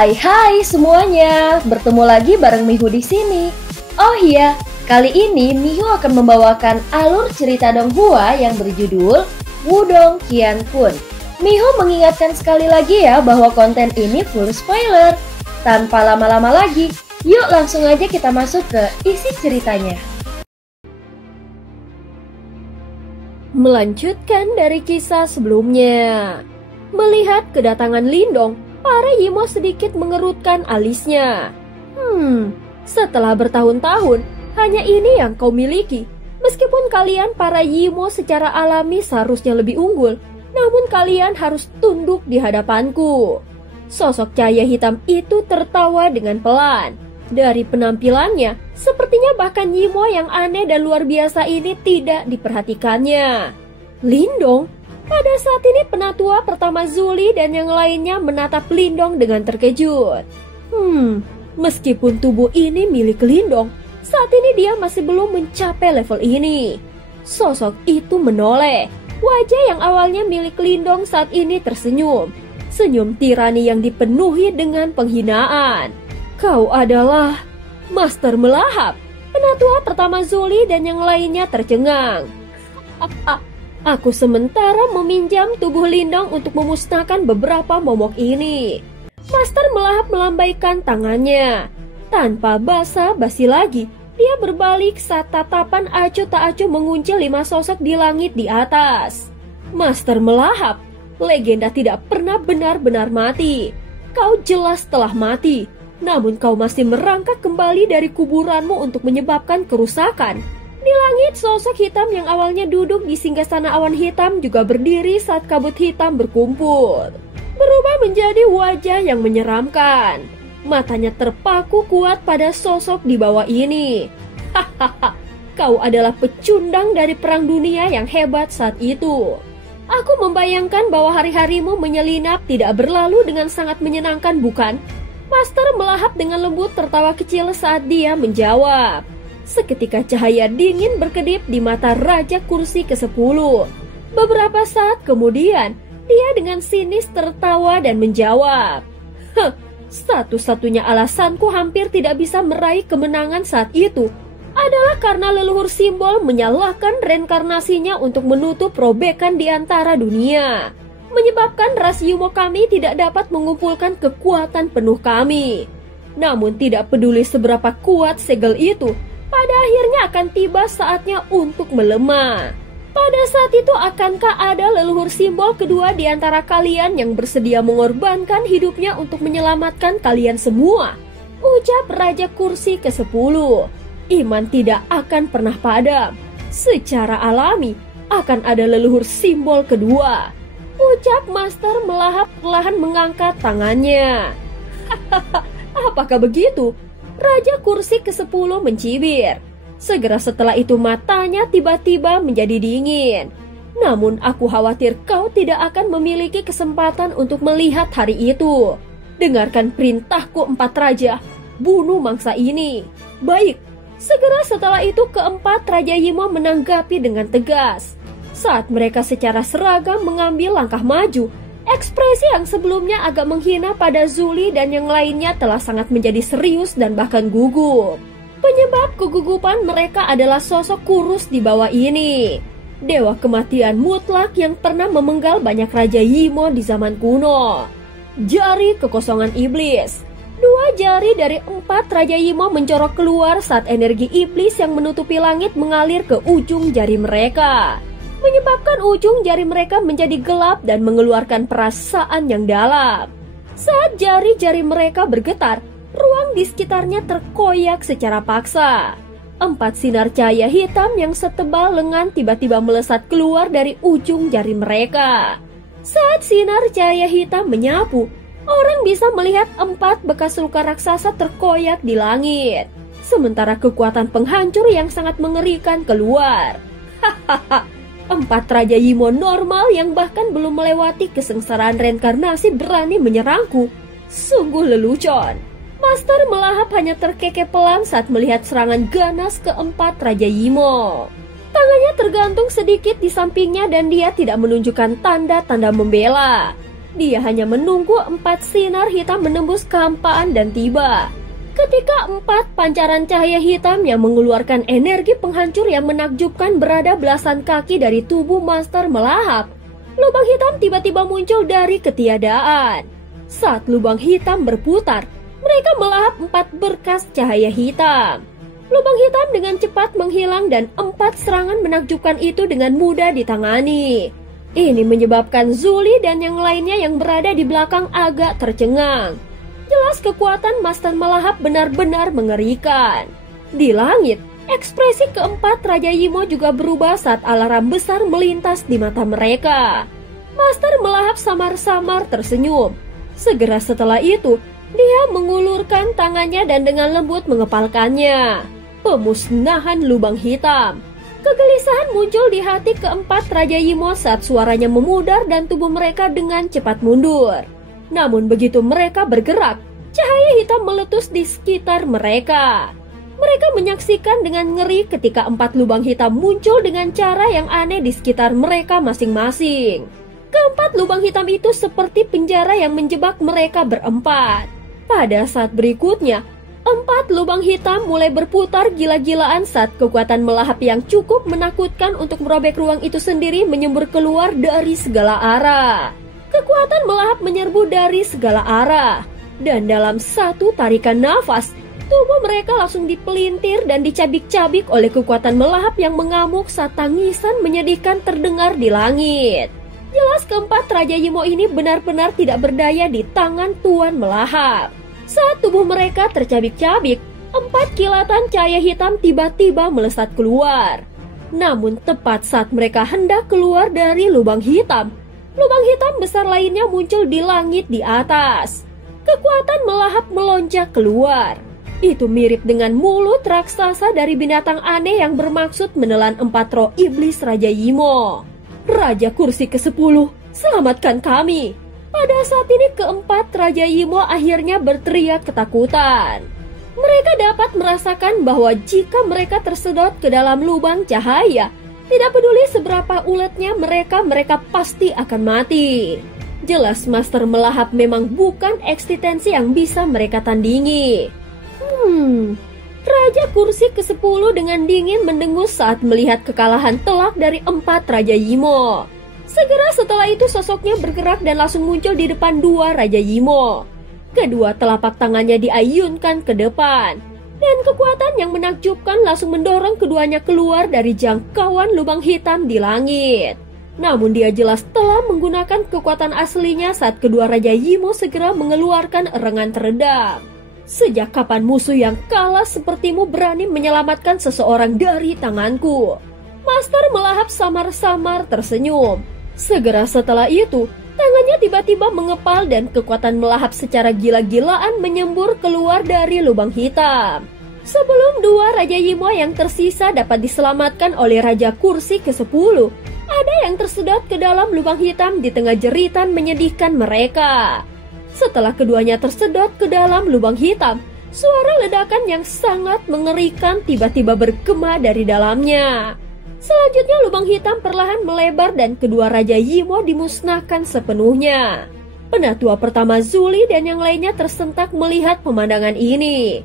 Hai semuanya, bertemu lagi bareng Mihu di sini. Oh iya, kali ini Mihu akan membawakan alur cerita Donghua yang berjudul Wudong Qiankun. Mihu mengingatkan sekali lagi ya bahwa konten ini full spoiler. Tanpa lama-lama lagi, yuk langsung aja kita masuk ke isi ceritanya. Melanjutkan dari kisah sebelumnya. Melihat kedatangan Lindong, para Yimo sedikit mengerutkan alisnya. Setelah bertahun-tahun, hanya ini yang kau miliki. Meskipun kalian para Yimo secara alami seharusnya lebih unggul, namun kalian harus tunduk di hadapanku. Sosok cahaya hitam itu tertawa dengan pelan. Dari penampilannya, sepertinya bahkan Yimo yang aneh dan luar biasa ini tidak diperhatikannya. Lindong? Pada saat ini penatua pertama Zuli dan yang lainnya menatap Lindong dengan terkejut. Meskipun tubuh ini milik Lindong, saat ini dia masih belum mencapai level ini. Sosok itu menoleh. Wajah yang awalnya milik Lindong saat ini tersenyum. Senyum tirani yang dipenuhi dengan penghinaan. Kau adalah Master Melahap. Penatua pertama Zuli dan yang lainnya tercengang. Aku sementara meminjam tubuh Lindong untuk memusnahkan beberapa momok ini. Master Melahap melambaikan tangannya. Tanpa basa-basi lagi, dia berbalik saat tatapan acuh tak acuh mengunci 5 sosok di langit di atas. Master Melahap, legenda tidak pernah benar-benar mati. Kau jelas telah mati, namun kau masih merangkak kembali dari kuburanmu untuk menyebabkan kerusakan. Di langit, sosok hitam yang awalnya duduk di singgasana awan hitam juga berdiri saat kabut hitam berkumpul. Berubah menjadi wajah yang menyeramkan. Matanya terpaku kuat pada sosok di bawah ini. Hahaha, kau adalah pecundang dari perang dunia yang hebat saat itu. Aku membayangkan bahwa hari-harimu menyelinap tidak berlalu dengan sangat menyenangkan, bukan? Master Melahap dengan lembut tertawa kecil saat dia menjawab. Seketika cahaya dingin berkedip di mata Raja Kursi ke-10. Beberapa saat kemudian, dia dengan sinis tertawa dan menjawab. Satu-satunya alasanku hampir tidak bisa meraih kemenangan saat itu adalah karena leluhur simbol menyalahkan reinkarnasinya untuk menutup robekan di antara dunia, menyebabkan ras Yumo kami tidak dapat mengumpulkan kekuatan penuh kami. Namun tidak peduli seberapa kuat segel itu, pada akhirnya akan tiba saatnya untuk melemah. Pada saat itu akankah ada leluhur simbol kedua di antara kalian yang bersedia mengorbankan hidupnya untuk menyelamatkan kalian semua? Ucap Raja Kursi ke-10. Iman tidak akan pernah padam. Secara alami akan ada leluhur simbol kedua. Ucap Master Melahap perlahan mengangkat tangannya. Apakah begitu? Raja Kursi ke-10 mencibir. Segera setelah itu matanya tiba-tiba menjadi dingin. Namun aku khawatir kau tidak akan memiliki kesempatan untuk melihat hari itu. Dengarkan perintahku 4 raja. Bunuh mangsa ini. Baik. Segera setelah itu keempat Raja Yimo menanggapi dengan tegas. Saat mereka secara seragam mengambil langkah maju, ekspresi yang sebelumnya agak menghina pada Zuli dan yang lainnya telah sangat menjadi serius dan bahkan gugup. Penyebab kegugupan mereka adalah sosok kurus di bawah ini. Dewa kematian mutlak yang pernah memenggal banyak Raja Yimo di zaman kuno. Jari kekosongan iblis. 2 jari dari 4 Raja Yimo mencorok keluar saat energi iblis yang menutupi langit mengalir ke ujung jari mereka, menyebabkan ujung jari mereka menjadi gelap dan mengeluarkan perasaan yang dalam. Saat jari-jari mereka bergetar, ruang di sekitarnya terkoyak secara paksa. 4 sinar cahaya hitam yang setebal lengan tiba-tiba melesat keluar dari ujung jari mereka. Saat sinar cahaya hitam menyapu, orang bisa melihat 4 bekas luka raksasa terkoyak di langit. Sementara kekuatan penghancur yang sangat mengerikan keluar. Hahaha. 4 Raja Yimo normal yang bahkan belum melewati kesengsaraan reinkarnasi berani menyerangku. Sungguh lelucon. Master Melahap hanya terkekeh pelan saat melihat serangan ganas ke-4 Raja Yimo. Tangannya tergantung sedikit di sampingnya dan dia tidak menunjukkan tanda-tanda membela. Dia hanya menunggu 4 sinar hitam menembus kehampaan dan tiba. Ketika 4 pancaran cahaya hitam yang mengeluarkan energi penghancur yang menakjubkan berada belasan kaki dari tubuh Master melahap, lubang hitam tiba-tiba muncul dari ketiadaan. Saat lubang hitam berputar, mereka melahap 4 berkas cahaya hitam. Lubang hitam dengan cepat menghilang dan 4 serangan menakjubkan itu dengan mudah ditangani. Ini menyebabkan Zuli dan yang lainnya yang berada di belakang agak tercengang. Jelas kekuatan Master melahap benar-benar mengerikan. Di langit, ekspresi keempat Raja Yimo juga berubah saat alarm besar melintas di mata mereka. Master melahap samar-samar tersenyum. Segera setelah itu, dia mengulurkan tangannya dan dengan lembut mengepalkannya. Pemusnahan lubang hitam. Kegelisahan muncul di hati keempat Raja Yimo saat suaranya memudar dan tubuh mereka dengan cepat mundur. Namun begitu mereka bergerak, cahaya hitam meletus di sekitar mereka. Mereka menyaksikan dengan ngeri ketika 4 lubang hitam muncul dengan cara yang aneh di sekitar mereka masing-masing. Keempat lubang hitam itu seperti penjara yang menjebak mereka berempat. Pada saat berikutnya, 4 lubang hitam mulai berputar gila-gilaan saat kekuatan melahap yang cukup menakutkan untuk merobek ruang itu sendiri menyembur keluar dari segala arah. Kekuatan melahap menyerbu dari segala arah, dan dalam satu tarikan nafas, tubuh mereka langsung dipelintir dan dicabik-cabik oleh kekuatan melahap yang mengamuk saat tangisan menyedihkan terdengar di langit. Jelas keempat Raja Yimo ini benar-benar tidak berdaya di tangan Tuan Melahap. Saat tubuh mereka tercabik-cabik, 4 kilatan cahaya hitam tiba-tiba melesat keluar. Namun tepat saat mereka hendak keluar dari lubang hitam besar lainnya muncul di langit di atas. Kekuatan melahap melonjak keluar. Itu mirip dengan mulut raksasa dari binatang aneh yang bermaksud menelan 4 roh iblis Raja Yimo. Raja kursi ke-10, selamatkan kami. Pada saat ini keempat Raja Yimo akhirnya berteriak ketakutan. Mereka dapat merasakan bahwa jika mereka tersedot ke dalam lubang cahaya, tidak peduli seberapa uletnya mereka pasti akan mati. Jelas Master Melahap memang bukan eksistensi yang bisa mereka tandingi. Raja kursi ke-10 dengan dingin mendengus saat melihat kekalahan telak dari 4 Raja Yimo. Segera setelah itu sosoknya bergerak dan langsung muncul di depan 2 Raja Yimo. Kedua telapak tangannya diayunkan ke depan. Dan kekuatan yang menakjubkan langsung mendorong keduanya keluar dari jangkauan lubang hitam di langit. Namun dia jelas telah menggunakan kekuatan aslinya saat kedua Raja Yimo segera mengeluarkan erengan teredam. Sejak kapan musuh yang kalah sepertimu berani menyelamatkan seseorang dari tanganku? Master Melahap samar-samar tersenyum. Segera setelah itu, tangannya tiba-tiba mengepal dan kekuatan melahap secara gila-gilaan menyembur keluar dari lubang hitam. Sebelum 2 Raja Yimo yang tersisa dapat diselamatkan oleh Raja kursi ke-10, ada yang tersedot ke dalam lubang hitam di tengah jeritan menyedihkan mereka. Setelah keduanya tersedot ke dalam lubang hitam, suara ledakan yang sangat mengerikan tiba-tiba bergema dari dalamnya. Selanjutnya lubang hitam perlahan melebar dan kedua Raja Yimo dimusnahkan sepenuhnya. Penatua pertama Zuli dan yang lainnya tersentak melihat pemandangan ini.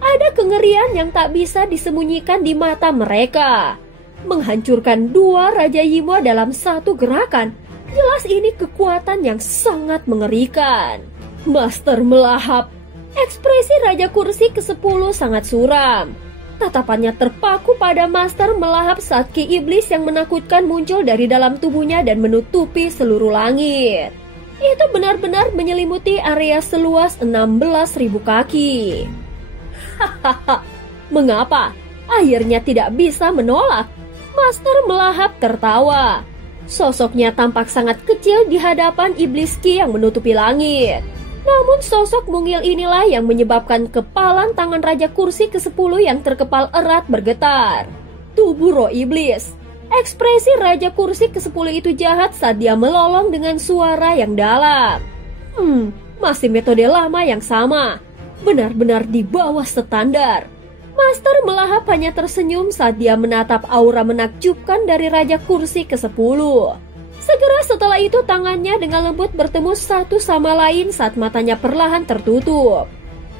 Ada kengerian yang tak bisa disembunyikan di mata mereka. Menghancurkan 2 Raja Yimo dalam satu gerakan, jelas ini kekuatan yang sangat mengerikan. Master Melahap. Ekspresi Raja kursi ke-10 sangat suram. Tatapannya terpaku pada Master Melahap saat ki iblis yang menakutkan muncul dari dalam tubuhnya dan menutupi seluruh langit. Itu benar-benar menyelimuti area seluas 16.000 kaki. Hahaha, mengapa? Akhirnya tidak bisa menolak. Master Melahap tertawa. Sosoknya tampak sangat kecil di hadapan iblis ki yang menutupi langit. Namun sosok mungil inilah yang menyebabkan kepalan tangan Raja kursi ke-10 yang terkepal erat bergetar. Tubuh roh iblis. Ekspresi Raja kursi ke-10 itu jahat saat dia melolong dengan suara yang dalam. Masih metode lama yang sama. Benar-benar di bawah standar. Master Melahap hanya tersenyum saat dia menatap aura menakjubkan dari Raja kursi ke-10. Segera setelah itu tangannya dengan lembut bertemu satu sama lain saat matanya perlahan tertutup.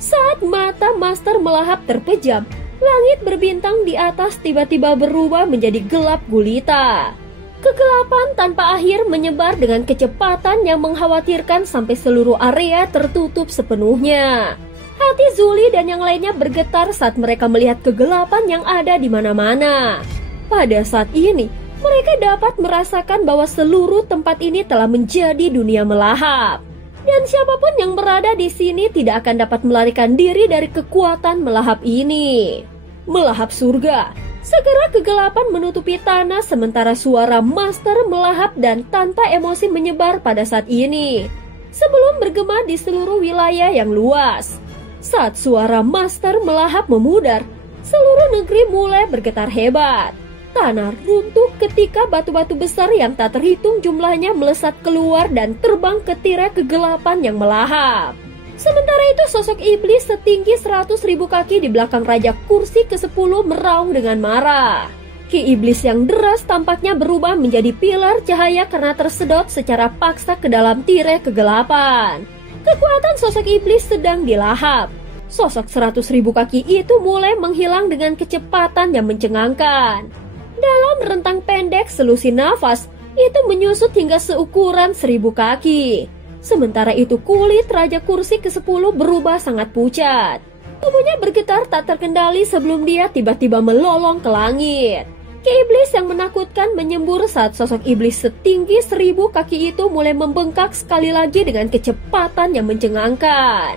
Saat mata Master melahap terpejam, langit berbintang di atas tiba-tiba berubah menjadi gelap gulita. Kegelapan tanpa akhir menyebar dengan kecepatan yang mengkhawatirkan sampai seluruh area tertutup sepenuhnya. Hati Zuli dan yang lainnya bergetar saat mereka melihat kegelapan yang ada di mana-mana. Pada saat ini, mereka dapat merasakan bahwa seluruh tempat ini telah menjadi dunia melahap. Dan siapapun yang berada di sini tidak akan dapat melarikan diri dari kekuatan melahap ini. Melahap surga. Segera kegelapan menutupi tanah sementara suara Master melahap dan tanpa emosi menyebar pada saat ini. Sebelum bergema di seluruh wilayah yang luas. Saat suara Master melahap memudar, seluruh negeri mulai bergetar hebat. Tanah runtuh ketika batu-batu besar yang tak terhitung jumlahnya melesat keluar dan terbang ke tirai kegelapan yang melahap. Sementara itu sosok iblis setinggi 100.000 kaki di belakang Raja Kursi ke-10 meraung dengan marah. Ki iblis yang deras tampaknya berubah menjadi pilar cahaya karena tersedot secara paksa ke dalam tirai kegelapan. Kekuatan sosok iblis sedang dilahap. Sosok 100.000 kaki itu mulai menghilang dengan kecepatan yang mencengangkan. Dalam rentang pendek selusin nafas, itu menyusut hingga seukuran 1.000 kaki. Sementara itu kulit Raja Kursi ke-10 berubah sangat pucat. Tubuhnya bergetar tak terkendali sebelum dia tiba-tiba melolong ke langit. Ki iblis yang menakutkan menyembur saat sosok iblis setinggi 1.000 kaki itu mulai membengkak sekali lagi dengan kecepatan yang mencengangkan.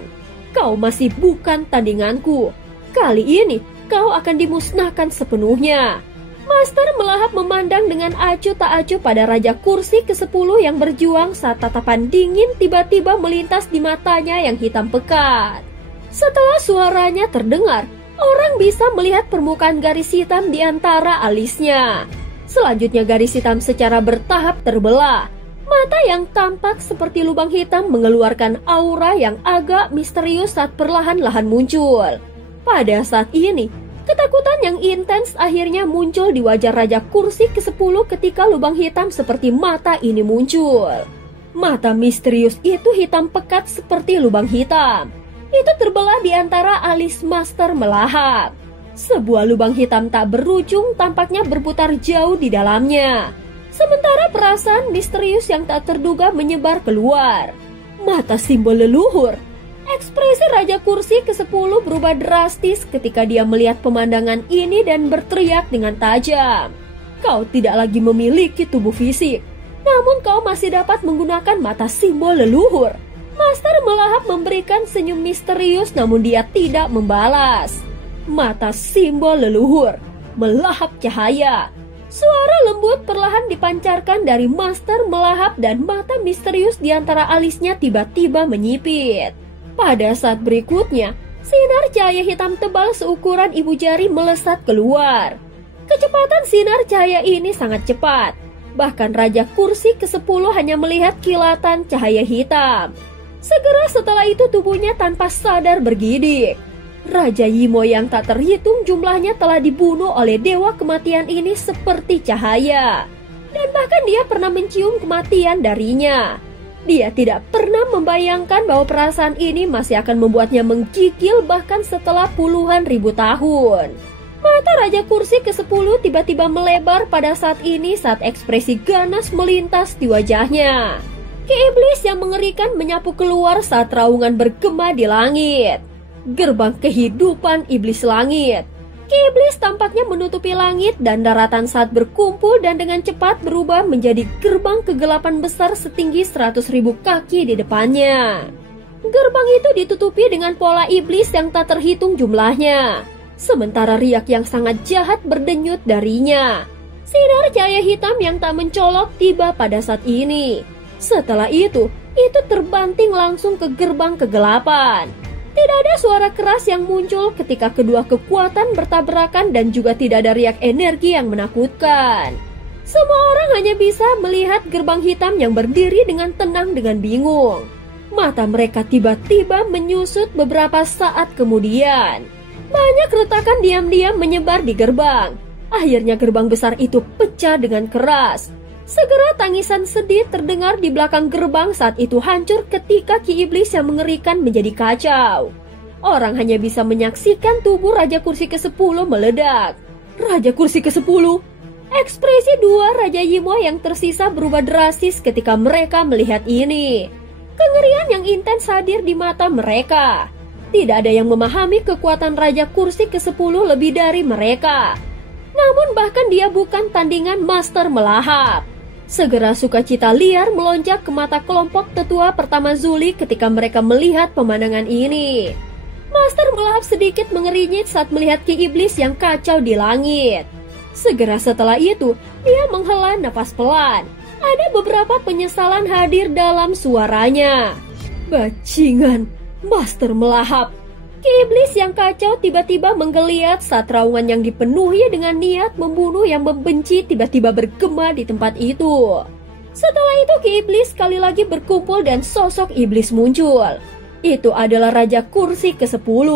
Kau masih bukan tandinganku. Kali ini kau akan dimusnahkan sepenuhnya. Master melahap memandang dengan acuh tak acuh pada Raja Kursi ke-10 yang berjuang saat tatapan dingin tiba-tiba melintas di matanya yang hitam pekat. Setelah suaranya terdengar, orang bisa melihat permukaan garis hitam di antara alisnya. Selanjutnya garis hitam secara bertahap terbelah. Mata yang tampak seperti lubang hitam mengeluarkan aura yang agak misterius saat perlahan-lahan muncul. Pada saat ini, ketakutan yang intens akhirnya muncul di wajah Raja Kursi ke-10 ketika lubang hitam seperti mata ini muncul. Mata misterius itu hitam pekat seperti lubang hitam. Itu terbelah di antara alis Master melahap. Sebuah lubang hitam tak berujung tampaknya berputar jauh di dalamnya. Sementara perasaan misterius yang tak terduga menyebar keluar. Mata simbol leluhur. Ekspresi Raja Kursi ke-10 berubah drastis ketika dia melihat pemandangan ini dan berteriak dengan tajam. Kau tidak lagi memiliki tubuh fisik, namun kau masih dapat menggunakan mata simbol leluhur. Master melahap memberikan senyum misterius namun dia tidak membalas. Mata simbol leluhur melahap cahaya. Suara lembut perlahan dipancarkan dari Master melahap dan mata misterius di antara alisnya tiba-tiba menyipit. Pada saat berikutnya, sinar cahaya hitam tebal seukuran ibu jari melesat keluar. Kecepatan sinar cahaya ini sangat cepat. Bahkan Raja Kursi ke-10 hanya melihat kilatan cahaya hitam. Segera setelah itu tubuhnya tanpa sadar bergidik. Raja Yimo yang tak terhitung jumlahnya telah dibunuh oleh dewa kematian ini seperti cahaya. Dan bahkan dia pernah mencium kematian darinya. Dia tidak pernah membayangkan bahwa perasaan ini masih akan membuatnya menggigil bahkan setelah puluhan ribu tahun. Mata Raja Kursi ke-10 tiba-tiba melebar pada saat ini saat ekspresi ganas melintas di wajahnya. Ki iblis yang mengerikan menyapu keluar saat raungan bergema di langit. Gerbang kehidupan iblis langit. Ki iblis tampaknya menutupi langit dan daratan saat berkumpul dan dengan cepat berubah menjadi gerbang kegelapan besar setinggi 100.000 kaki di depannya. Gerbang itu ditutupi dengan pola iblis yang tak terhitung jumlahnya. Sementara riak yang sangat jahat berdenyut darinya. Sinar cahaya hitam yang tak mencolok tiba pada saat ini. Setelah itu terbanting langsung ke gerbang kegelapan. Tidak ada suara keras yang muncul ketika kedua kekuatan bertabrakan dan juga tidak ada riak energi yang menakutkan. Semua orang hanya bisa melihat gerbang hitam yang berdiri dengan tenang dengan bingung. Mata mereka tiba-tiba menyusut beberapa saat kemudian. Banyak retakan diam-diam menyebar di gerbang. Akhirnya gerbang besar itu pecah dengan keras. Segera tangisan sedih terdengar di belakang gerbang saat itu hancur ketika Ki Iblis yang mengerikan menjadi kacau. Orang hanya bisa menyaksikan tubuh Raja Kursi ke-10 meledak. Raja Kursi ke-10? Ekspresi dua Raja Yimo yang tersisa berubah drastis ketika mereka melihat ini. Kengerian yang intens hadir di mata mereka. Tidak ada yang memahami kekuatan Raja Kursi ke-10 lebih dari mereka. Namun bahkan dia bukan tandingan Master Melahap. Segera sukacita liar melonjak ke mata kelompok tetua pertama Zuli ketika mereka melihat pemandangan ini. Master Melahap sedikit mengerinyit saat melihat Ki Iblis yang kacau di langit. Segera setelah itu, dia menghela nafas pelan. Ada beberapa penyesalan hadir dalam suaranya. Bajingan, Master Melahap. Ki Iblis yang kacau tiba-tiba menggeliat saat terowongan yang dipenuhi dengan niat membunuh yang membenci tiba-tiba bergema di tempat itu. Setelah itu Ki Iblis sekali lagi berkumpul dan sosok iblis muncul. Itu adalah Raja Kursi ke-10.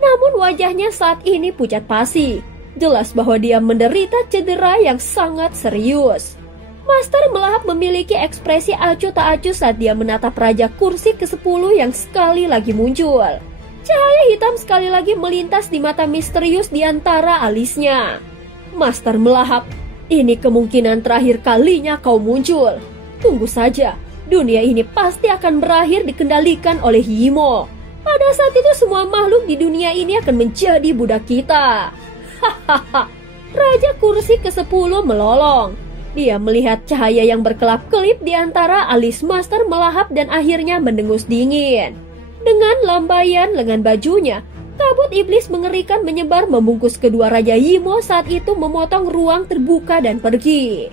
Namun wajahnya saat ini pucat pasi. Jelas bahwa dia menderita cedera yang sangat serius. Master Melahap memiliki ekspresi acuh tak acuh saat dia menatap Raja Kursi ke-10 yang sekali lagi muncul. Cahaya hitam sekali lagi melintas di mata misterius di antara alisnya. Master Melahap, ini kemungkinan terakhir kalinya kau muncul. Tunggu saja, dunia ini pasti akan berakhir dikendalikan oleh Yimo. Pada saat itu semua makhluk di dunia ini akan menjadi budak kita. Hahaha. Raja Kursi ke-10 melolong. Dia melihat cahaya yang berkelap-kelip di antara alis Master Melahap dan akhirnya mendengus dingin. Dengan lambaian lengan bajunya, kabut iblis mengerikan menyebar membungkus kedua Raja Yimo saat itu memotong ruang terbuka dan pergi.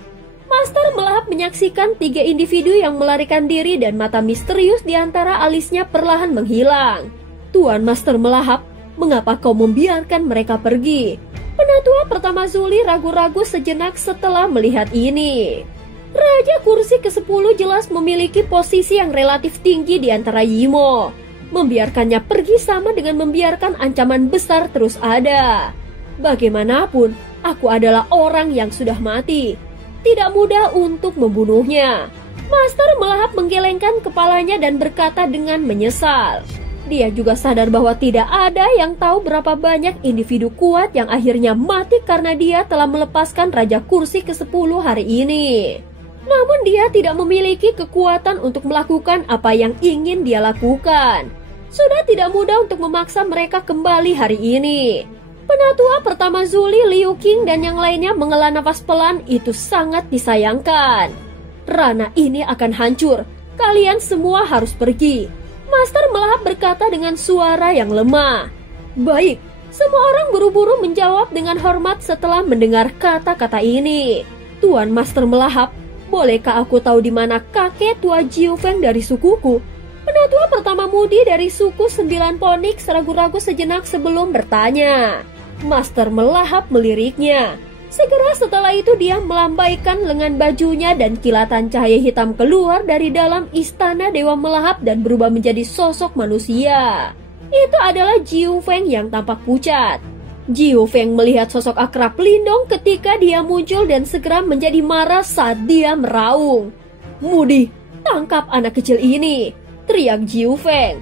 Master Melahap menyaksikan 3 individu yang melarikan diri dan mata misterius di antara alisnya perlahan menghilang. Tuan Master Melahap, mengapa kau membiarkan mereka pergi? Penatua pertama Zuli ragu-ragu sejenak setelah melihat ini. Raja Kursi ke-10 jelas memiliki posisi yang relatif tinggi di antara Yimo. Membiarkannya pergi sama dengan membiarkan ancaman besar terus ada. Bagaimanapun, aku adalah orang yang sudah mati. Tidak mudah untuk membunuhnya. Master Melahap menggelengkan kepalanya dan berkata dengan menyesal. Dia juga sadar bahwa tidak ada yang tahu berapa banyak individu kuat yang akhirnya mati karena dia telah melepaskan Raja Kursi ke-10 hari ini. Namun dia tidak memiliki kekuatan untuk melakukan apa yang ingin dia lakukan. Sudah tidak mudah untuk memaksa mereka kembali hari ini. Penatua pertama Zuli, Liu Qing dan yang lainnya menghela nafas pelan. Itu sangat disayangkan. Ranah ini akan hancur. Kalian semua harus pergi. Master Melahap berkata dengan suara yang lemah. Baik, semua orang buru-buru menjawab dengan hormat setelah mendengar kata-kata ini. Tuan Master Melahap, bolehkah aku tahu di mana kakek tua Jiu Feng dari sukuku? Penatua pertama Mudi dari suku 9 Ponix ragu-ragu sejenak sebelum bertanya. Master Melahap meliriknya. Segera setelah itu dia melambaikan lengan bajunya dan kilatan cahaya hitam keluar dari dalam istana Dewa Melahap dan berubah menjadi sosok manusia. Itu adalah Jiu Feng yang tampak pucat. Jiu Feng melihat sosok akrab Lindong ketika dia muncul dan segera menjadi marah saat dia meraung. Mudi, tangkap anak kecil ini, teriak Jiu Feng.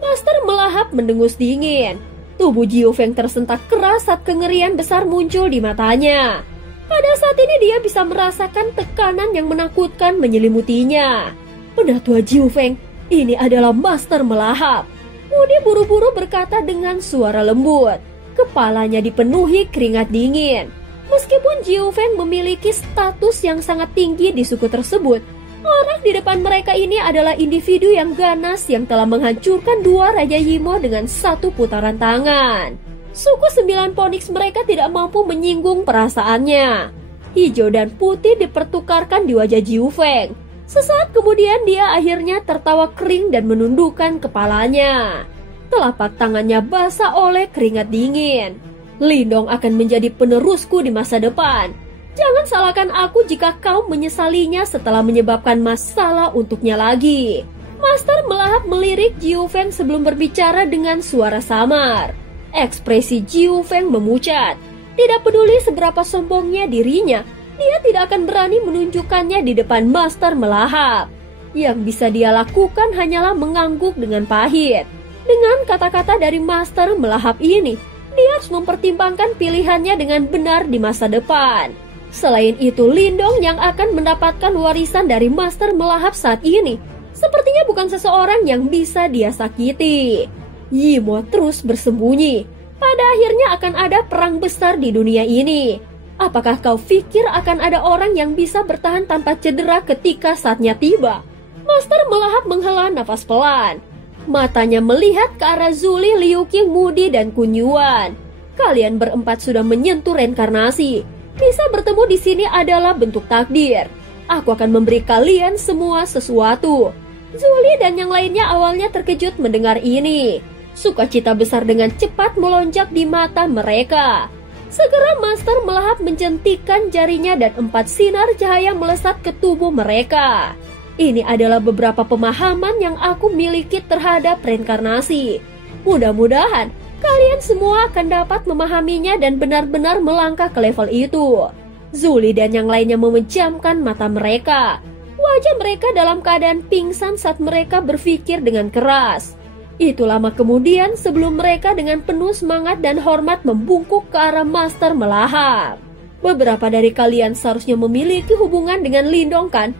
Master Melahap mendengus dingin. Tubuh Jiu Feng tersentak keras saat kengerian besar muncul di matanya. Pada saat ini dia bisa merasakan tekanan yang menakutkan menyelimutinya. Penatua Jiu Feng, ini adalah Master Melahap. Mudi buru-buru berkata dengan suara lembut. Kepalanya dipenuhi keringat dingin. Meskipun Jiu Feng memiliki status yang sangat tinggi di suku tersebut, orang di depan mereka ini adalah individu yang ganas yang telah menghancurkan 2 Raja Yimo dengan 1 putaran tangan. Suku 9 Ponix mereka tidak mampu menyinggung perasaannya. Hijau dan putih dipertukarkan di wajah Jiu Feng. Sesaat kemudian dia akhirnya tertawa kering dan menundukkan kepalanya. Telapak tangannya basah oleh keringat dingin. Lindong akan menjadi penerusku di masa depan. Jangan salahkan aku jika kau menyesalinya setelah menyebabkan masalah untuknya lagi. Master Melahap melirik Jiu Feng sebelum berbicara dengan suara samar. Ekspresi Jiu Feng memucat. Tidak peduli seberapa sombongnya dirinya, dia tidak akan berani menunjukkannya di depan Master Melahap. Yang bisa dia lakukan hanyalah mengangguk dengan pahit. Dengan kata-kata dari Master Melahap ini, dia harus mempertimbangkan pilihannya dengan benar di masa depan. Selain itu, Lindong yang akan mendapatkan warisan dari Master Melahap saat ini sepertinya bukan seseorang yang bisa dia sakiti. Yimo terus bersembunyi. Pada akhirnya akan ada perang besar di dunia ini. Apakah kau pikir akan ada orang yang bisa bertahan tanpa cedera ketika saatnya tiba? Master Melahap menghela nafas pelan. Matanya melihat ke arah Zuli, Liu Qing, Mudi, dan Kun Yuan. Kalian berempat sudah menyentuh reinkarnasi. Bisa bertemu di sini adalah bentuk takdir. Aku akan memberi kalian semua sesuatu. Zuli dan yang lainnya awalnya terkejut mendengar ini. Sukacita besar dengan cepat melonjak di mata mereka. Segera Master Melahap menjentikkan jarinya dan 4 sinar cahaya melesat ke tubuh mereka. Ini adalah beberapa pemahaman yang aku miliki terhadap reinkarnasi. Mudah-mudahan kalian semua akan dapat memahaminya dan benar-benar melangkah ke level itu. Zuli dan yang lainnya memejamkan mata mereka. Wajah mereka dalam keadaan pingsan saat mereka berpikir dengan keras. Itu lama kemudian sebelum mereka dengan penuh semangat dan hormat membungkuk ke arah Master Melahap. Beberapa dari kalian seharusnya memiliki hubungan dengan Lindong, kan?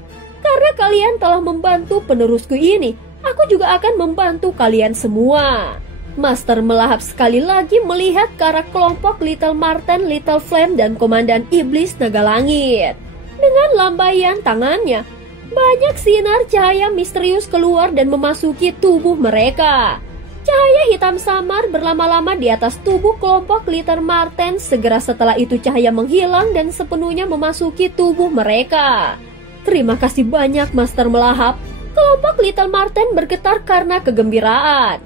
Karena kalian telah membantu penerusku ini, aku juga akan membantu kalian semua. Master Melahap sekali lagi melihat ke arah kelompok Little Marten, Little Flame, dan Komandan Iblis Naga Langit. Dengan lambaian tangannya, banyak sinar cahaya misterius keluar dan memasuki tubuh mereka. Cahaya hitam samar berlama-lama di atas tubuh kelompok Little Marten. Segera setelah itu cahaya menghilang dan sepenuhnya memasuki tubuh mereka. Terima kasih banyak Master Melahap. Kelompok Little Marten bergetar karena kegembiraan.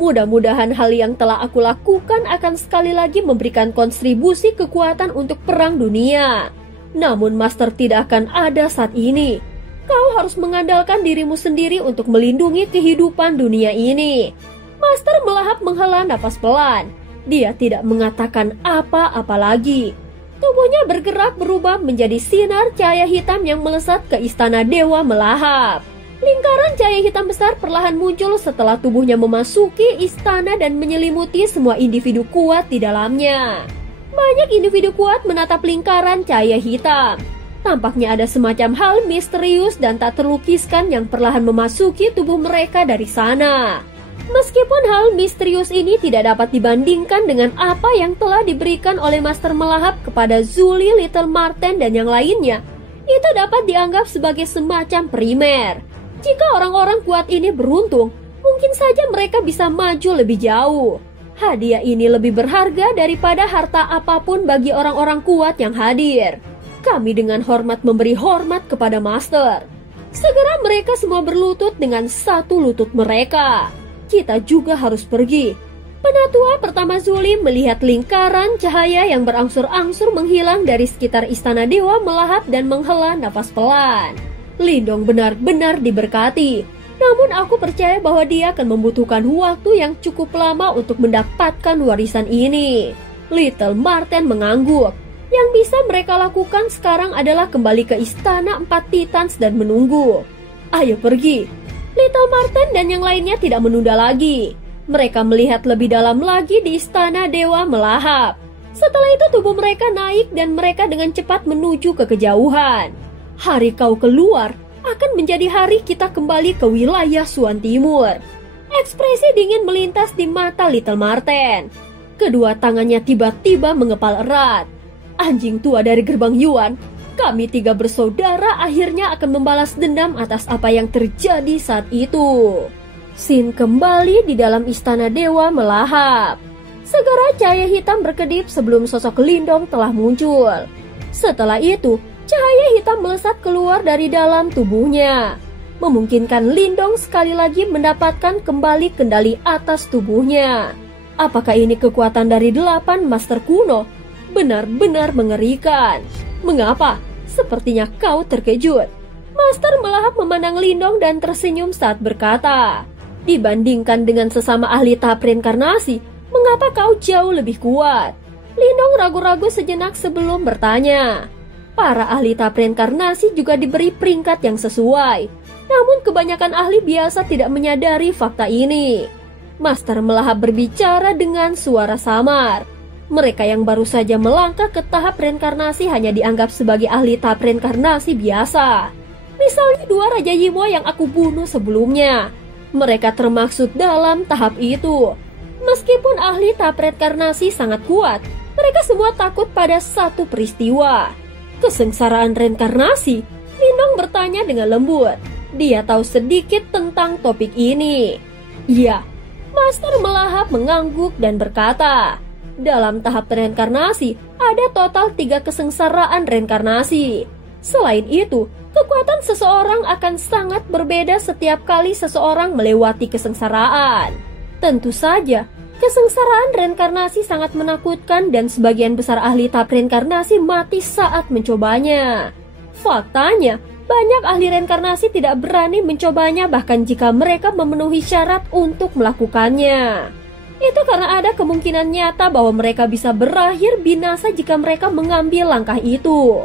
Mudah-mudahan hal yang telah aku lakukan akan sekali lagi memberikan kontribusi kekuatan untuk perang dunia. Namun Master tidak akan ada saat ini. Kau harus mengandalkan dirimu sendiri untuk melindungi kehidupan dunia ini. Master Melahap menghela nafas pelan. Dia tidak mengatakan apa-apa lagi. Tubuhnya bergerak berubah menjadi sinar cahaya hitam yang melesat ke istana Dewa Melahap. Lingkaran cahaya hitam besar perlahan muncul setelah tubuhnya memasuki istana dan menyelimuti semua individu kuat di dalamnya. Banyak individu kuat menatap lingkaran cahaya hitam. Tampaknya ada semacam hal misterius dan tak terlukiskan yang perlahan memasuki tubuh mereka dari sana. Meskipun hal misterius ini tidak dapat dibandingkan dengan apa yang telah diberikan oleh Master Melahap kepada Zuli, Little Marten, dan yang lainnya, itu dapat dianggap sebagai semacam primer. Jika orang-orang kuat ini beruntung, mungkin saja mereka bisa maju lebih jauh. Hadiah ini lebih berharga daripada harta apapun bagi orang-orang kuat yang hadir. Kami dengan hormat memberi hormat kepada Master. Segera mereka semua berlutut dengan satu lutut mereka. Kita juga harus pergi. Penatua pertama Zuli melihat lingkaran cahaya yang berangsur-angsur menghilang dari sekitar istana Dewa Melahap dan menghela nafas pelan. Lindong benar-benar diberkati. Namun aku percaya bahwa dia akan membutuhkan waktu yang cukup lama untuk mendapatkan warisan ini. Little Marten mengangguk. Yang bisa mereka lakukan sekarang adalah kembali ke istana 4 Titans dan menunggu. Ayo pergi. Little Marten dan yang lainnya tidak menunda lagi. Mereka melihat lebih dalam lagi di istana Dewa Melahap. Setelah itu tubuh mereka naik dan mereka dengan cepat menuju ke kejauhan. Hari kau keluar akan menjadi hari kita kembali ke wilayah Suan Timur. Ekspresi dingin melintas di mata Little Marten. Kedua tangannya tiba-tiba mengepal erat. Anjing tua dari gerbang Yuan, kami 3 bersaudara akhirnya akan membalas dendam atas apa yang terjadi saat itu. Sin kembali di dalam istana Dewa Melahap. Segera cahaya hitam berkedip sebelum sosok Lindong telah muncul. Setelah itu, cahaya hitam melesat keluar dari dalam tubuhnya, memungkinkan Lindong sekali lagi mendapatkan kembali kendali atas tubuhnya. Apakah ini kekuatan dari 8 Master kuno? Benar-benar mengerikan. Mengapa? Sepertinya kau terkejut. Master Melahap memandang Lindong dan tersenyum saat berkata, dibandingkan dengan sesama ahli tahap reinkarnasi, mengapa kau jauh lebih kuat? Lindong ragu-ragu sejenak sebelum bertanya, Para ahli tahap reinkarnasi juga diberi peringkat yang sesuai. Namun kebanyakan ahli biasa tidak menyadari fakta ini. Master melahap berbicara dengan suara samar. Mereka yang baru saja melangkah ke tahap reinkarnasi hanya dianggap sebagai ahli tahap reinkarnasi biasa. Misalnya 2 Raja Yimo yang aku bunuh sebelumnya. Mereka termaksud dalam tahap itu. Meskipun ahli tahap reinkarnasi sangat kuat, mereka semua takut pada satu peristiwa. Kesengsaraan reinkarnasi. Lindong bertanya dengan lembut. Dia tahu sedikit tentang topik ini. Ya, Master melahap mengangguk dan berkata, dalam tahap reinkarnasi ada total 3 kesengsaraan reinkarnasi. Selain itu, kekuatan seseorang akan sangat berbeda setiap kali seseorang melewati kesengsaraan. Tentu saja, kesengsaraan reinkarnasi sangat menakutkan dan sebagian besar ahli tahap reinkarnasi mati saat mencobanya. Faktanya, banyak ahli reinkarnasi tidak berani mencobanya bahkan jika mereka memenuhi syarat untuk melakukannya. Itu karena ada kemungkinan nyata bahwa mereka bisa berakhir binasa jika mereka mengambil langkah itu.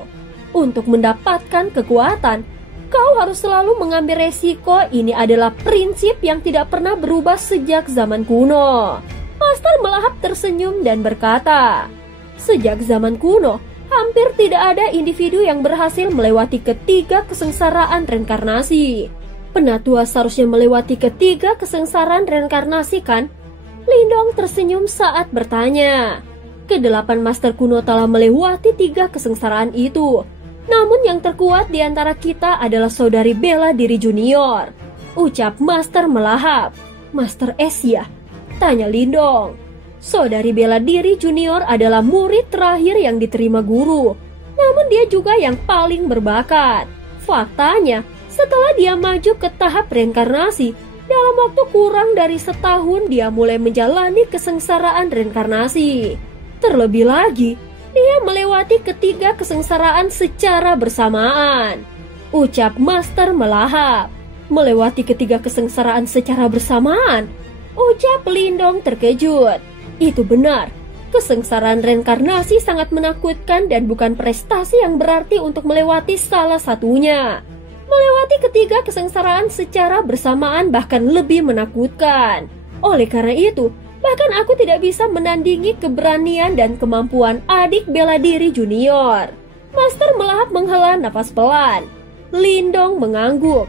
Untuk mendapatkan kekuatan, kau harus selalu mengambil resiko. Ini adalah prinsip yang tidak pernah berubah sejak zaman kuno. Master melahap tersenyum dan berkata, sejak zaman kuno, hampir tidak ada individu yang berhasil melewati ketiga kesengsaraan reinkarnasi. Penatua seharusnya melewati ketiga kesengsaraan reinkarnasi kan? Lindong tersenyum saat bertanya. Kedelapan master kuno telah melewati 3 kesengsaraan itu. Namun yang terkuat di antara kita adalah saudari bela diri junior, ucap Master melahap. Master Asia? Tanya Lindong. Saudari bela diri junior adalah murid terakhir yang diterima guru. Namun dia juga yang paling berbakat. Faktanya, setelah dia maju ke tahap reinkarnasi, dalam waktu kurang dari setahun dia mulai menjalani kesengsaraan reinkarnasi. Terlebih lagi, dia melewati ketiga kesengsaraan secara bersamaan. Ucap Master melahap. Melewati ketiga kesengsaraan secara bersamaan? Ucap Lindong terkejut. Itu benar. Kesengsaraan reinkarnasi sangat menakutkan dan bukan prestasi yang berarti untuk melewati salah satunya. Melewati ketiga kesengsaraan secara bersamaan bahkan lebih menakutkan. Oleh karena itu, bahkan aku tidak bisa menandingi keberanian dan kemampuan adik bela diri junior. Master melahap menghela nafas pelan. Lindong mengangguk.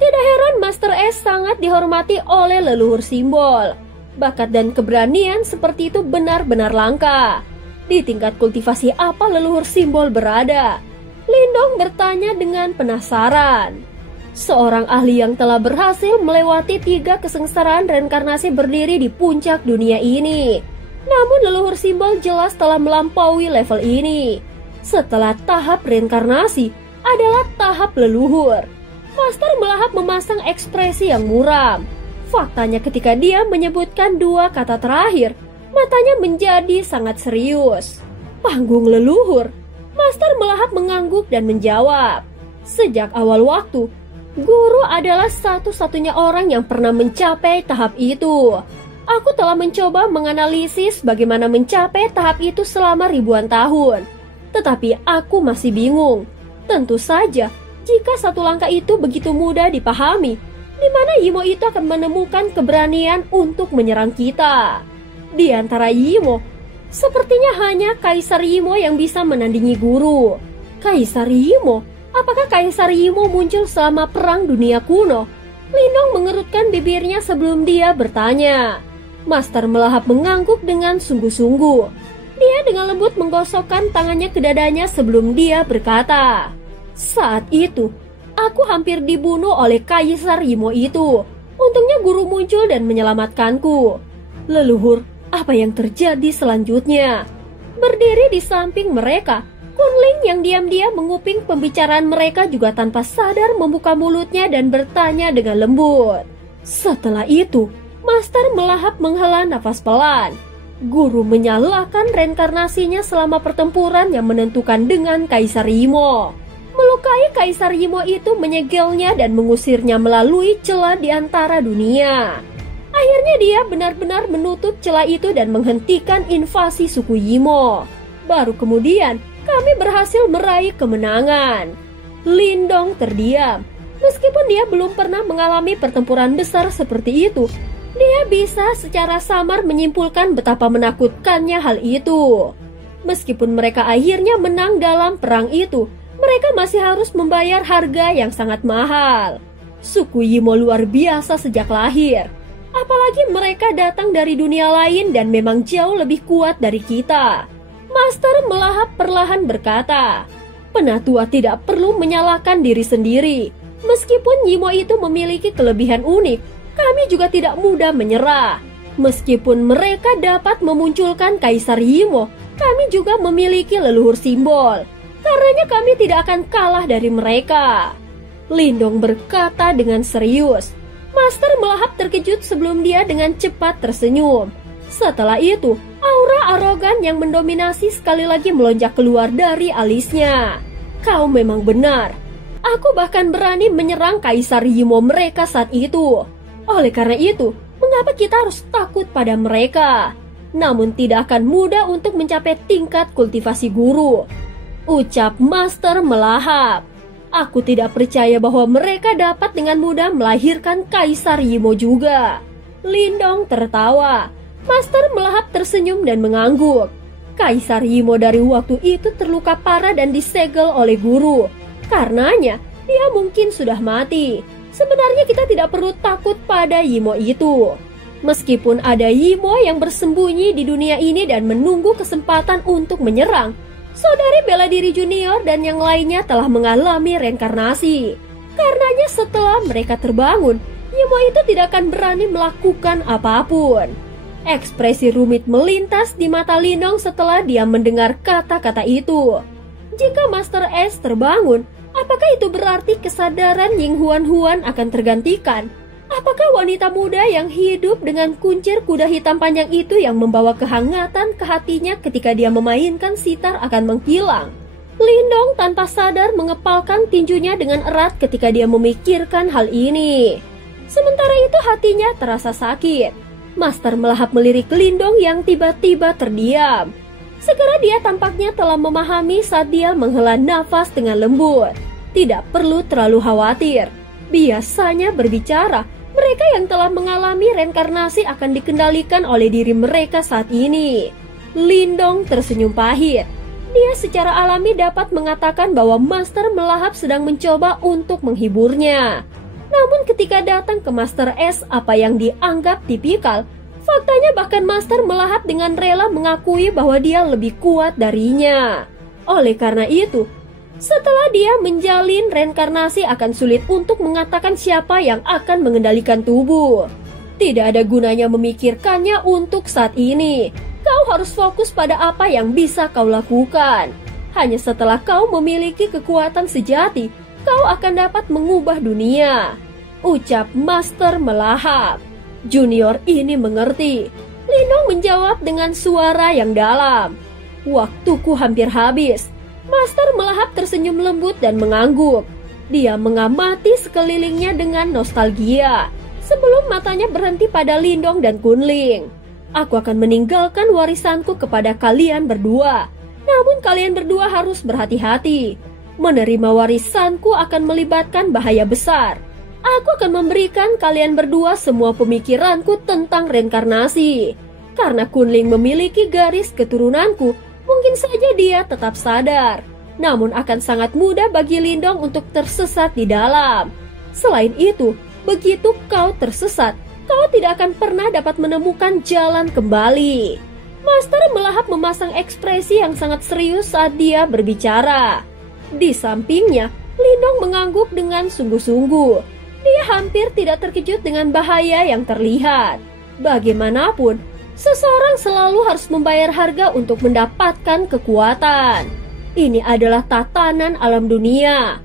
Tidak heran Master S sangat dihormati oleh leluhur simbol. Bakat dan keberanian seperti itu benar-benar langka. Di tingkat kultivasi apa leluhur simbol berada? Lindong bertanya dengan penasaran. Seorang ahli yang telah berhasil melewati 3 kesengsaraan reinkarnasi berdiri di puncak dunia ini. Namun leluhur simbol jelas telah melampaui level ini. Setelah tahap reinkarnasi adalah tahap leluhur. Master melahap memasang ekspresi yang muram. Faktanya ketika dia menyebutkan 2 kata terakhir, matanya menjadi sangat serius. Panggung leluhur. Master melahap mengangguk dan menjawab. Sejak awal waktu, guru adalah satu-satunya orang yang pernah mencapai tahap itu. Aku telah mencoba menganalisis bagaimana mencapai tahap itu selama ribuan tahun. Tetapi aku masih bingung. Tentu saja, jika satu langkah itu begitu mudah dipahami, di mana Yimo itu akan menemukan keberanian untuk menyerang kita. Di antara Yimo, sepertinya hanya Kaisar Yimo yang bisa menandingi guru. Kaisar Yimo? Apakah Kaisar Yimo muncul selama Perang Dunia Kuno? Lindong mengerutkan bibirnya sebelum dia bertanya. Master melahap mengangguk dengan sungguh-sungguh. Dia dengan lembut menggosokkan tangannya ke dadanya sebelum dia berkata, saat itu, aku hampir dibunuh oleh Kaisar Yimo itu. Untungnya guru muncul dan menyelamatkanku. Leluhur, apa yang terjadi selanjutnya? Berdiri di samping mereka, Kunling yang diam-diam menguping pembicaraan mereka juga tanpa sadar membuka mulutnya dan bertanya dengan lembut. Setelah itu, Master melahap menghela nafas pelan. Guru menyalakan reinkarnasinya selama pertempuran yang menentukan dengan Kaisar Yimo. Melukai Kaisar Yimo itu menyegelnya dan mengusirnya melalui celah di antara dunia. Akhirnya dia benar-benar menutup celah itu dan menghentikan invasi suku Yimo. Baru kemudian, Kami berhasil meraih kemenangan." Lindong terdiam. Meskipun dia belum pernah mengalami pertempuran besar seperti itu, dia bisa secara samar menyimpulkan betapa menakutkannya hal itu. Meskipun mereka akhirnya menang dalam perang itu, mereka masih harus membayar harga yang sangat mahal. Suku Yimo luar biasa sejak lahir. Apalagi mereka datang dari dunia lain dan memang jauh lebih kuat dari kita. Master melahap perlahan berkata, "Penatua tidak perlu menyalahkan diri sendiri. Meskipun Yimo itu memiliki kelebihan unik, kami juga tidak mudah menyerah. Meskipun mereka dapat memunculkan Kaisar Yimo, kami juga memiliki leluhur simbol. Karenanya kami tidak akan kalah dari mereka." Lindong berkata dengan serius. Master melahap terkejut sebelum dia dengan cepat tersenyum. Setelah itu, aura arogan yang mendominasi sekali lagi melonjak keluar dari alisnya. "Kau memang benar. Aku bahkan berani menyerang Kaisar Yimo mereka saat itu. Oleh karena itu, mengapa kita harus takut pada mereka? Namun tidak akan mudah untuk mencapai tingkat kultivasi guru," ucap Master melahap. "Aku tidak percaya bahwa mereka dapat dengan mudah melahirkan Kaisar Yimo juga." Lindong tertawa. Master melahap tersenyum dan mengangguk. Kaisar Yimo dari waktu itu terluka parah dan disegel oleh guru. Karenanya, dia mungkin sudah mati. Sebenarnya kita tidak perlu takut pada Yimo itu. Meskipun ada Yimo yang bersembunyi di dunia ini dan menunggu kesempatan untuk menyerang, Saudari Bela Diri Junior dan yang lainnya telah mengalami reinkarnasi. Karenanya setelah mereka terbangun, Yimo itu tidak akan berani melakukan apapun. Ekspresi rumit melintas di mata Lindong setelah dia mendengar kata-kata itu. Jika Master S terbangun, apakah itu berarti kesadaran Ying Huan akan tergantikan? Apakah wanita muda yang hidup dengan kuncir kuda hitam panjang itu yang membawa kehangatan ke hatinya ketika dia memainkan sitar akan menghilang? Lindong tanpa sadar mengepalkan tinjunya dengan erat ketika dia memikirkan hal ini. Sementara itu hatinya terasa sakit. Master melahap melirik Lindong yang tiba-tiba terdiam. Segera dia tampaknya telah memahami saat dia menghela nafas dengan lembut. Tidak perlu terlalu khawatir. Biasanya berbicara, mereka yang telah mengalami reinkarnasi akan dikendalikan oleh diri mereka saat ini. Lindong tersenyum pahit. Dia secara alami dapat mengatakan bahwa Master melahap sedang mencoba untuk menghiburnya. Namun ketika datang ke Master S apa yang dianggap tipikal, faktanya bahkan Master melahap dengan rela mengakui bahwa dia lebih kuat darinya. Oleh karena itu, setelah dia menjalin reinkarnasi akan sulit untuk mengatakan siapa yang akan mengendalikan tubuh. Tidak ada gunanya memikirkannya untuk saat ini. Kau harus fokus pada apa yang bisa kau lakukan. Hanya setelah kau memiliki kekuatan sejati, kau akan dapat mengubah dunia, ucap Master melahap. Junior ini mengerti. Lindong menjawab dengan suara yang dalam. Waktuku hampir habis. Master melahap tersenyum lembut dan mengangguk. Dia mengamati sekelilingnya dengan nostalgia. Sebelum matanya berhenti pada Lindong dan Kunling. Aku akan meninggalkan warisanku kepada kalian berdua. Namun kalian berdua harus berhati-hati. Menerima warisanku akan melibatkan bahaya besar. Aku akan memberikan kalian berdua semua pemikiranku tentang reinkarnasi. Karena Kunling memiliki garis keturunanku, mungkin saja dia tetap sadar. Namun akan sangat mudah bagi Lindong untuk tersesat di dalam. Selain itu, begitu kau tersesat, kau tidak akan pernah dapat menemukan jalan kembali. Master melahap memasang ekspresi yang sangat serius saat dia berbicara. Di sampingnya, Lindong mengangguk dengan sungguh-sungguh. Dia hampir tidak terkejut dengan bahaya yang terlihat. Bagaimanapun, seseorang selalu harus membayar harga untuk mendapatkan kekuatan. Ini adalah tatanan alam dunia.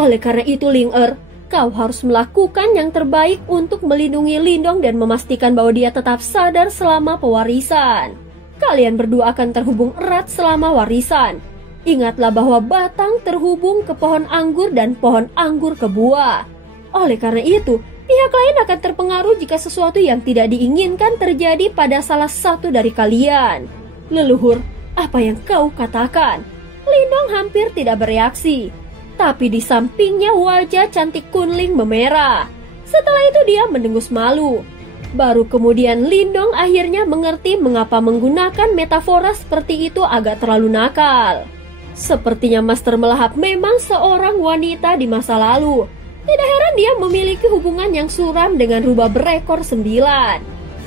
Oleh karena itu, Ling-er, kau harus melakukan yang terbaik untuk melindungi Lindong dan memastikan bahwa dia tetap sadar selama pewarisan. Kalian berdua akan terhubung erat selama warisan. Ingatlah bahwa batang terhubung ke pohon anggur dan pohon anggur ke buah. Oleh karena itu, pihak lain akan terpengaruh jika sesuatu yang tidak diinginkan terjadi pada salah satu dari kalian. Leluhur, apa yang kau katakan? Lindong hampir tidak bereaksi, tapi di sampingnya wajah cantik Kunling memerah. Setelah itu dia mendengus malu. Baru kemudian Lindong akhirnya mengerti mengapa menggunakan metafora seperti itu agak terlalu nakal. Sepertinya Master Melahap memang seorang wanita di masa lalu. Tidak heran dia memiliki hubungan yang suram dengan rubah berekor 9.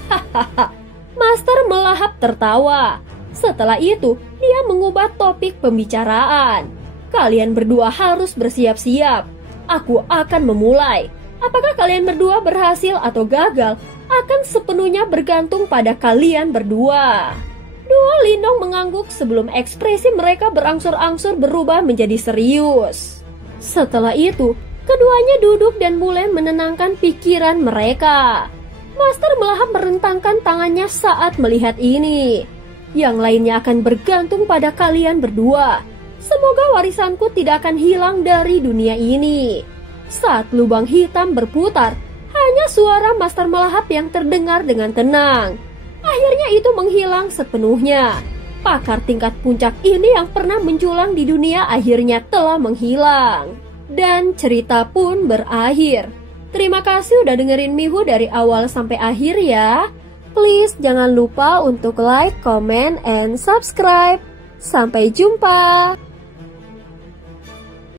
Hahaha. Master Melahap tertawa. Setelah itu, dia mengubah topik pembicaraan. Kalian berdua harus bersiap-siap. Aku akan memulai. Apakah kalian berdua berhasil atau gagal akan sepenuhnya bergantung pada kalian berdua. Dua Lindong mengangguk sebelum ekspresi mereka berangsur-angsur berubah menjadi serius. Setelah itu, keduanya duduk dan mulai menenangkan pikiran mereka. Master Melahap merentangkan tangannya saat melihat ini. Yang lainnya akan bergantung pada kalian berdua. Semoga warisanku tidak akan hilang dari dunia ini. Saat lubang hitam berputar, hanya suara Master Melahap yang terdengar dengan tenang. Akhirnya itu menghilang sepenuhnya. Pakar tingkat puncak ini yang pernah menjulang di dunia akhirnya telah menghilang. Dan cerita pun berakhir. Terima kasih udah dengerin Mihu dari awal sampai akhir ya. Please jangan lupa untuk like, comment, and subscribe. Sampai jumpa.